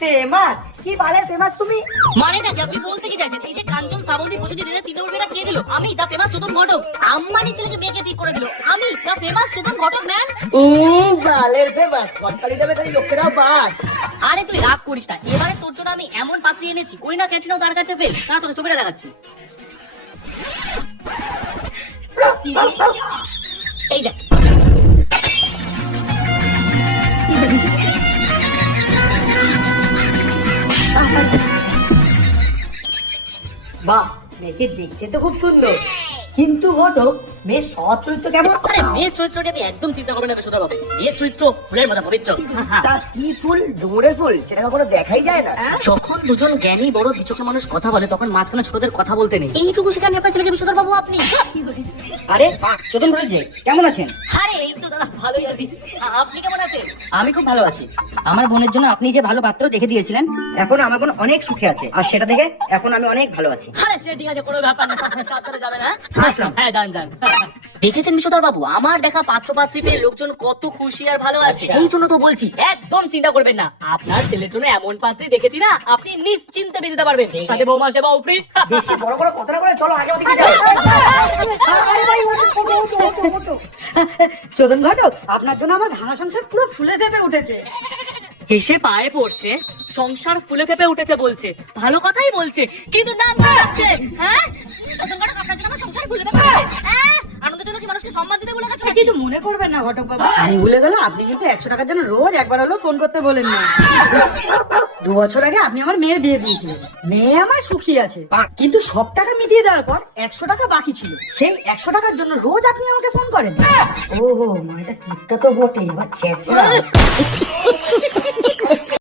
Famous? কি বালের famous তুমি? মানেটা কি আপনি বলতে কি চাইছেন? এই যে কাঞ্চন সাবন্তী প্রসূতি দিলে তিন নম্বর বিয়েটা কে দিল? আমি, দা ফেমাস চোদন ঘটক। আম্বানি ছেলেকে বিয়েকে ঠিক করে দিল আমি, দা ফেমাস চোদন ঘটক ম্যান। বালের ফেমাস কটকালি দেবে তাই লোককে দাও বাস। আরে তুই রাগ করিস না, এবারে তোর জন্য আমি এমন পাত্রী এনেছি ওই না ক্যাটরিনাও তার কাছে ফেল। না তোকে ছবিটা দেখাচ্ছি, এই দেখ। বাহ, মেয়েকে দেখতে তো খুব সুন্দর, কিন্তু ঘটক মেয়ের সৎ চরিত্র কেমন? আরে মেয়ের চরিত্রটি আপনি একদম চিন্তা করবেন না বেশোদা বাবু, মেয়ের চরিত্র ফুলের মতো পবিত্র। তা কি ফুল? ডুমুরের ফুল, সেটা কখনো দেখাই যায় না। যখন দুজন জ্ঞানী বড় বিচক্ষণ মানুষ কথা বলে তখন মাঝখানে ছোটদের কথা বলতে নেই। এইটুকু শিখে আমি আপনার ছেলেকে বিশোদর বাবু আপনি। আরে চোদন ঘটক যে, কেমন আছেন? আরে এই তো দাদা ভালোই আছি, আপনি কেমন আছেন? আমি খুব ভালো আছি। আমার বোনের জন্য আপনি যে ভালো পাত্র দেখে দিয়েছিলেন, এখন আমার বোন অনেক সুখে আছে, আর সেটা দেখে এখন আমি অনেক ভালো আছি। আরে সে ঠিক আছে, কোনো ব্যাপার না, সাবধানে যাবেন। হ্যাঁ আসলাম। হ্যাঁ, যান যান। দেখেছেন বিশোদর বাবু, আমার দেখা পাত্র পাত্রী পেয়ে লোকজন কত খুশি আর ভালো আছে। এই জন্য তো বলছি একদম চিন্তা করবেন না, আপনার ছেলের জন্য এমন পাত্রী দেখেছি না, আপনি নিশ্চিন্তে বিয়ে দিতে পারবেন, সাথে বৌমা সেবাও ফ্রি। বেশি বড় বড় কথা না বলে চলো আগে ওদিকে যাই। আরে ভাই ওঠো ওঠো ওঠো ওঠো। চোদন ঘটক, আপনার জন্য আমার ভাঙা সংসার পুরো ফুলে ফেপে উঠেছে। হেসে পায়ে পড়ছে, সংসার ফুলে ফেপে উঠেছে বলছে, ভালো কথাই বলছে, কিন্তু নাম যাচ্ছে। হ্যাঁ তখন ঘটক আপনার জন্য আমার সংসার ফুলে ফেপে উঠেছে। হ্যাঁ, আনন্দের জন্য কি মানুষকে সম্মান দিতে ভুলে গেছো? কিছু মনে করবেন না ঘটক বাবু, আমি ভুলে গেলে আপনি কিন্তু 100 টাকার জন্য রোজ একবার হলেও ফোন করতে বলেন না। 2 বছর আগে আপনি আমার মেয়ের বিয়ে দিয়েছিলেন, মেয়ে আমার সুখী আছে, কিন্তু সব টাকা মিটিয়ে দেওয়ার পর 100 টাকা বাকি ছিল, সেই 100 টাকার জন্য রোজ আপনি আমাকে ফোন করেন। ওহো, মালটা কিপটা তো বটে, এবার চেঁচা।